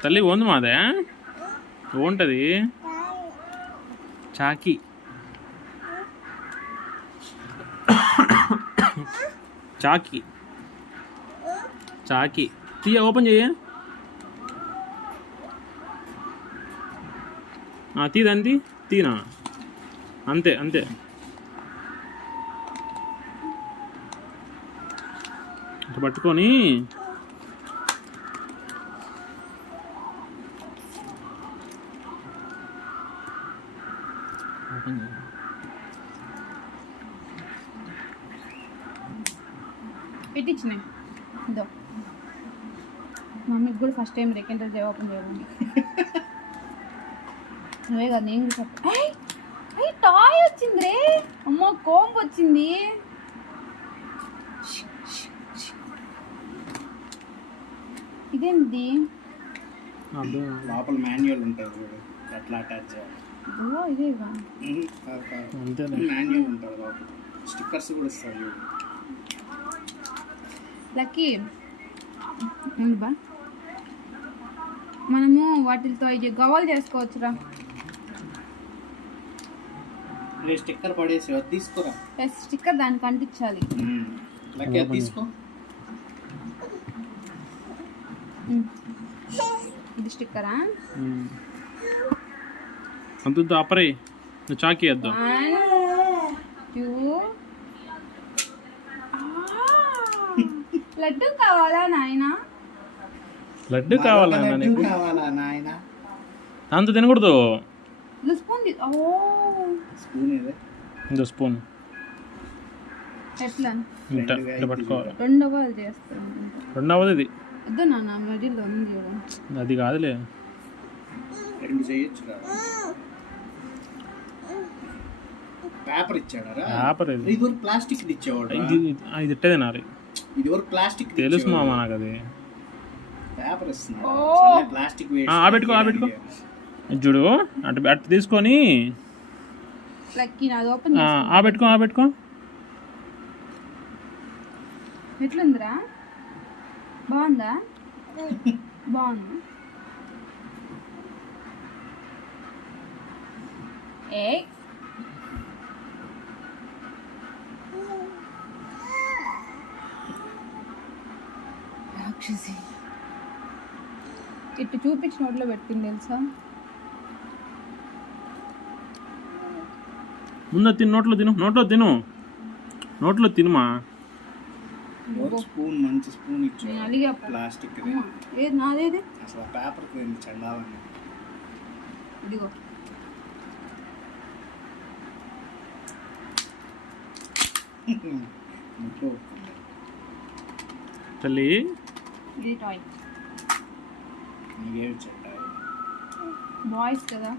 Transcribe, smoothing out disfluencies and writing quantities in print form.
తల్లి ఓంది మాదే ఓంటది చాకి చాకి చాకి తీయ ఓపెన్ చెయ్యి తీదంతి తీనా అంతే అంతే ఇట్లా పట్టుకొని పెట్టించినాయి ఇదో మమ్మీకి కూడా ఫస్ట్ టైం సెకండ్ ఓపెన్ చేయాలి నువ్వే కదా నేను కూడా టాయ్ వచ్చింది రే అమ్మో కోంబ్ వచ్చింది ఇదేంటి లోపల మాన్యువల్ ఉంటుంది ఎట్లా అటాచ్ చేయాలి ఇదేగా మాన్యువల్ ఉంటుంది లోపల స్టిక్కర్స్ కూడా ఇస్తారు లక్కీ ఏంటి బా మనము వాటితో ఇది గవ్వలు చేసుకోవచ్చురా స్టిక్కర్ పడేసి అది తీసుకోరా స్టిక్కర్ దానికి అంటించాలి లక్కీ అది తీసుకో ఇది స్టిక్కరా అంత అప్పరే నువ్వు చాకి వేద్దాం 1 2 లడ్డు కావాలా నాయనా లడ్డు కావాలా నాయన అంత తినకూడదు స్పూన్ స్పూన్ ఏదే ఇంకో స్పూన్ ఎట్లా ఇట్లా పట్టుకోవాలి రెండవ చేస్తాను రెండవది ఇది వద్దు నాన్న మిడిల్లో ఉంది అది కాదులే రెండు చేయొచ్చు కదా పేపర్ ఇచ్చాడా పేపర్ ఇది ఇదివరకు ప్లాస్టిక్ ఇచ్చేవాడు ఇది ఇట్టేది నారి ఇదివరకు ప్లాస్టిక్ తెలుసు మామ నాకు అది పేపర్ ఇస్తున్నాడు ప్లాస్టిక్ పెట్టుకో చూడు అటు తీసుకొని పెట్టుకో ఎట్లుందిరా బాగుందా బాగుంది రాక్షసి ఇటు చూపించి నోట్లో పెట్టుకుంది తెలుసా ముందు తిను నోట్లో తినుమా స్పూన్ మంచి స్పూన్ ఇచ్చాడు ప్లాస్టిక్ నాదేది అసలు పేపర్ చండాలని ఇదిగో తల్లి ఇది టాయ్ నీకేమి చెట్టాయి బాయ్స్ కదా